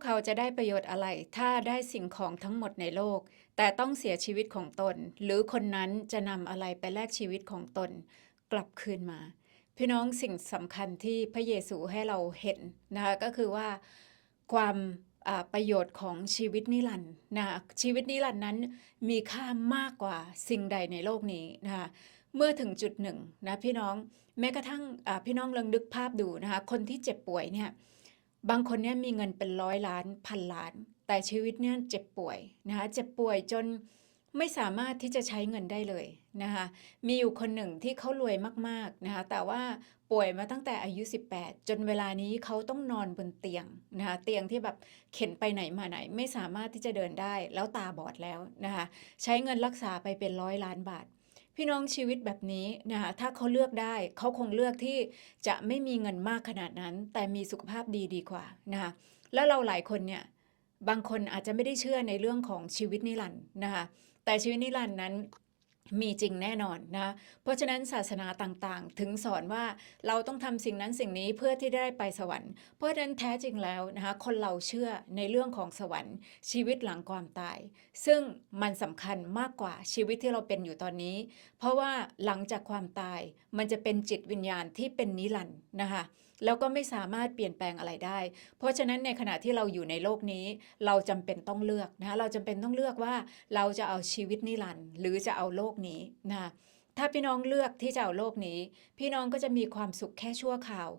กเขาจะได้ประโยชน์อะไร ถ้าได้สิ่งของทั้งหมดในโลก แต่ต้องเสียชีวิตของตน หรือคนนั้นจะนำอะไรไปแลกชีวิตของตน กลับคืนมา พี่น้องสิ่งสำคัญที่พระเยซูให้เราเห็นนะคะก็คือว่าความประโยชน์ของชีวิตนิรันดร์นะคะชีวิตนิรันดร์นั้นมีค่ามากกว่าสิ่งใดในโลกนี้นะคะเมื่อถึงจุดหนึ่งนะพี่น้องแม้กระทั่งพี่น้องลองนึกภาพดูนะคะคนที่เจ็บป่วยเนี่ย บางคนเนี่ยมีเงินเป็นร้อยล้านพันล้าน แต่ชีวิตเนี่ยเจ็บป่วยนะคะเจ็บป่วยจนไม่สามารถที่จะใช้เงินได้เลยนะคะมีอยู่คนหนึ่งที่เขารวยมากๆนะคะแต่ว่าป่วยมาตั้งแต่อายุ 18 จนเวลานี้เขาต้องนอนบนเตียงนะคะเตียงที่แบบเข็นไปไหนมาไหน ไม่สามารถที่จะเดินได้แล้วตาบอดแล้วนะคะใช้เงินรักษาไปเป็นร้อยล้านบาท พี่น้องชีวิตแบบนี้นะคะถ้าเขาเลือกได้เขาคงเลือกที่จะไม่มีเงินมากขนาดนั้น แต่มีสุขภาพดีดีกว่านะคะแล้วเราหลายคนเนี่ยบางคนอาจจะไม่ได้เชื่อในเรื่องของชีวิตนิรันดร์นะคะแต่ชีวิตนิรันดร์นั้น มีจริงแน่นอนนะ เพราะฉะนั้นศาสนาต่างๆ ถึงสอนว่าเราต้องทำสิ่งนั้นสิ่งนี้เพื่อที่ได้ไปสวรรค์ เพราะฉะนั้นแท้จริงแล้วนะคะคนเราเชื่อในเรื่องของสวรรค์ ชีวิตหลังความตาย ซึ่งมันสำคัญมากกว่าชีวิตที่เราเป็นอยู่ตอนนี้ เพราะว่าหลังจากความตายมันจะเป็นจิตวิญญาณที่เป็นนิรันดร์นะคะ แล้วก็ไม่สามารถเปลี่ยนแปลงอะไรได้ เพราะฉะนั้นในขณะที่เราอยู่ในโลกนี้ เราจำเป็นต้องเลือกนะเราจำเป็นต้องเลือกว่าเราจะเอาชีวิตนิรันดร์หรือจะเอาโลกนี้นะถ้าพี่น้องเลือกที่จะเอาโลกนี้ พี่น้องก็จะมีความสุขแค่ชั่วคราว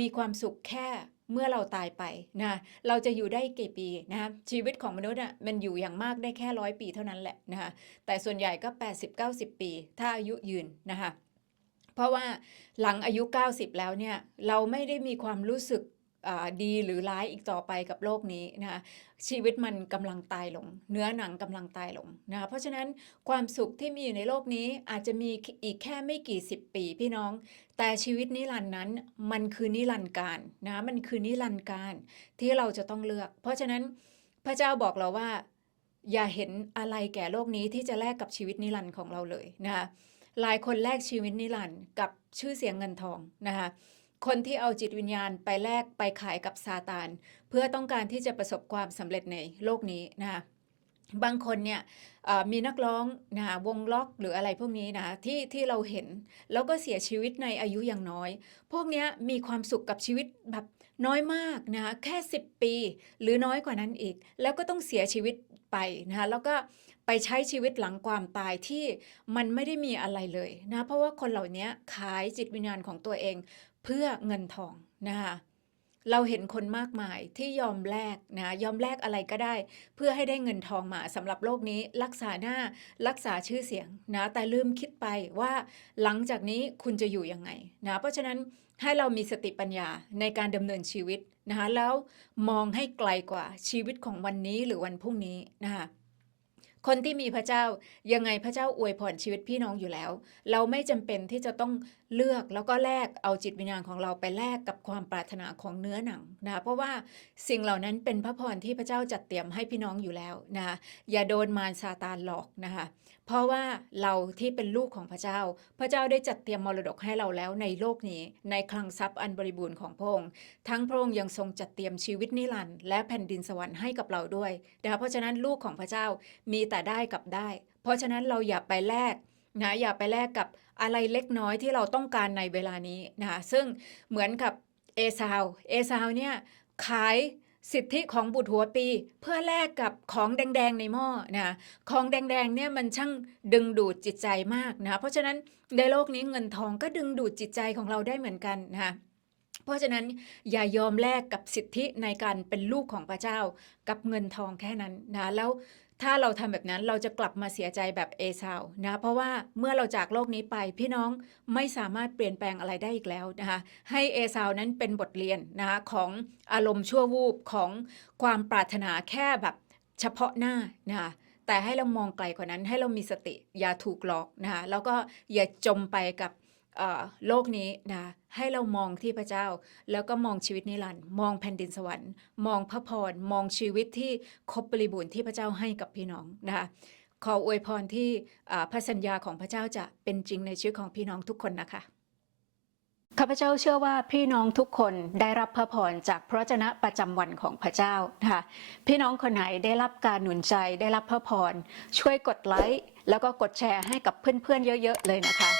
มีความสุขแค่เมื่อเราตายไปนะเราจะอยู่ได้กี่ปีนะคะชีวิตของมนุษย์อะมันอยู่อย่างมากได้แค่ร้อยปีเท่านั้นแหละนะคะแต่ส่วนใหญ่ก็ 80-90 ปี ถ้าอายุยืนนะคะ เพราะว่าหลังอายุ 90 แล้วเนี่ยเราไม่ได้มีความรู้สึกดีหรือร้ายอีกต่อไปกับโลกนี้นะคะชีวิตมันกำลังตายลง เนื้อหนังกำลังตายลงนะคะเพราะฉะนั้นความสุขที่มีอยู่ในโลกนี้อาจจะมีอีกแค่ไม่กี่สิบปีพี่น้อง แต่ชีวิตนิรันดร์นั้นมันคือนิรันดร์การนะมันคือนิรันดร์การที่เราจะต้องเลือก เพราะฉะนั้นพระเจ้าบอกเราว่า อย่าเห็นอะไรแก่โลกนี้ที่จะแลกกับชีวิตนิรันดร์ของเราเลยนะคะ ลายคนแลกชีวิตนิรันดร์กับชื่อเสียงเงินทองนะคะคนที่เอาจิตวิญญาณไปแลกไปขายกับซาตาน เพื่อต้องการที่จะประสบความสำเร็จในโลกนี้นะคะบางคนเนี่ยมีนักร้องนะคะวงล็อกหรืออะไรพวกนี้นะที่ที่เราเห็น แล้วก็เสียชีวิตในอายุอย่างน้อย พวกนี้มีความสุขกับชีวิตแบบ น้อยมากนะคะแค่ 10 ปี หรือน้อยกว่านั้นอีก แล้วก็ต้องเสียชีวิตไปนะคะแล้วก็ไปใช้ชีวิตหลังความตายที่มันไม่ได้มีอะไรเลยนะเพราะว่าคนเหล่านี้ขายจิตวิญญาณของตัวเองเพื่อเงินทองนะคะ เราเห็นคนมากมายที่ยอมแลกนะยอมแลกอะไรก็ได้ เพื่อให้ได้เงินทองมาสำหรับโลกนี้รักษาหน้ารักษาชื่อเสียงนะแต่ลืมคิดไปว่าหลังจากนี้คุณจะอยู่ยังไงนะเพราะฉะนั้นให้เรามีสติปัญญาในการดำเนินชีวิตนะคะแล้วมองให้ไกลกว่าชีวิตของวันนี้หรือวันพรุ่งนี้นะคะ คนที่มีพระเจ้ายังไงพระเจ้าอวยพรชีวิตพี่น้องอยู่แล้ว เราไม่จำเป็นที่จะต้องเลือกแล้วก็แลกเอาจิตวิญญาณของเราไปแลกกับความปรารถนาของเนื้อหนังนะเพราะว่าสิ่งเหล่านั้นเป็นพระพรที่พระเจ้าจัดเตรียมให้พี่น้องอยู่แล้วนะอย่าโดนมารซาตานหลอกนะคะ เพราะว่าเราที่เป็นลูกของพระเจ้า พระเจ้าได้จัดเตรียมมรดกให้เราแล้วในโลกนี้ในคลังทรัพย์อันบริบูรณ์ของพระองค์ทั้งพระองค์ยังทรงจัดเตรียมชีวิตนิรันดร์และแผ่นดินสวรรค์ให้กับเราด้วยนะคะเพราะฉะนั้นลูกของพระเจ้ามีแต่ได้กับได้ เพราะฉะนั้นเราอย่าไปแลกนะอย่าไปแลกกับอะไรเล็กน้อยที่เราต้องการในเวลานี้นะคะซึ่งเหมือนกับเอซาวเอซาวเนี่ยขาย สิทธิของบุตรหัวปีเพื่อแลกกับของแดงๆในหม้อนะของแดงๆเนี่ยมันช่างดึงดูดจิตใจมากนะเพราะฉะนั้นในโลกนี้เงินทองก็ดึงดูดจิตใจของเราได้เหมือนกันนะคะเพราะฉะนั้นอย่ายอมแลกกับสิทธิในการเป็นลูกของพระเจ้ากับเงินทองแค่นั้นนะแล้ว ถ้าเราทำแบบนั้นเราจะกลับมาเสียใจแบบเอซาวนะเพราะว่าเมื่อเราจากโลกนี้ไปพี่น้องไม่สามารถเปลี่ยนแปลงอะไรได้อีกแล้วนะคะให้เอซาวนั้นเป็นบทเรียนนะคะของอารมณ์ชั่ววูบของความปรารถนาแค่แบบเฉพาะหน้านะคะแต่ให้เรามองไกลกว่านั้นให้เรามีสติอย่าถูกหลอกนะคะแล้วก็อย่าจมไปกับ โลกนี้นะให้เรามองที่พระเจ้า แล้วก็มองชีวิตนิรันดร์มองแผ่นดินสวรรค์ มองพระพรมองชีวิตที่ครบบริบูรณ์ที่พระเจ้าให้กับพี่น้องนะคะขออวยพรที่พระสัญญาของพระเจ้าจะเป็นจริงในชีวิตของพี่น้องทุกคนนะคะข้าพเจ้าเชื่อว่าพี่น้องทุกคนได้รับพระพรจากพระวจนะประจำวันของพระเจ้านะคะพี่น้องคนไหนได้รับการหนุนใจได้รับพระพรช่วยกดไลค์แล้วก็กดแชร์ให้กับเพื่อนๆเยอะ ๆ เลยนะคะ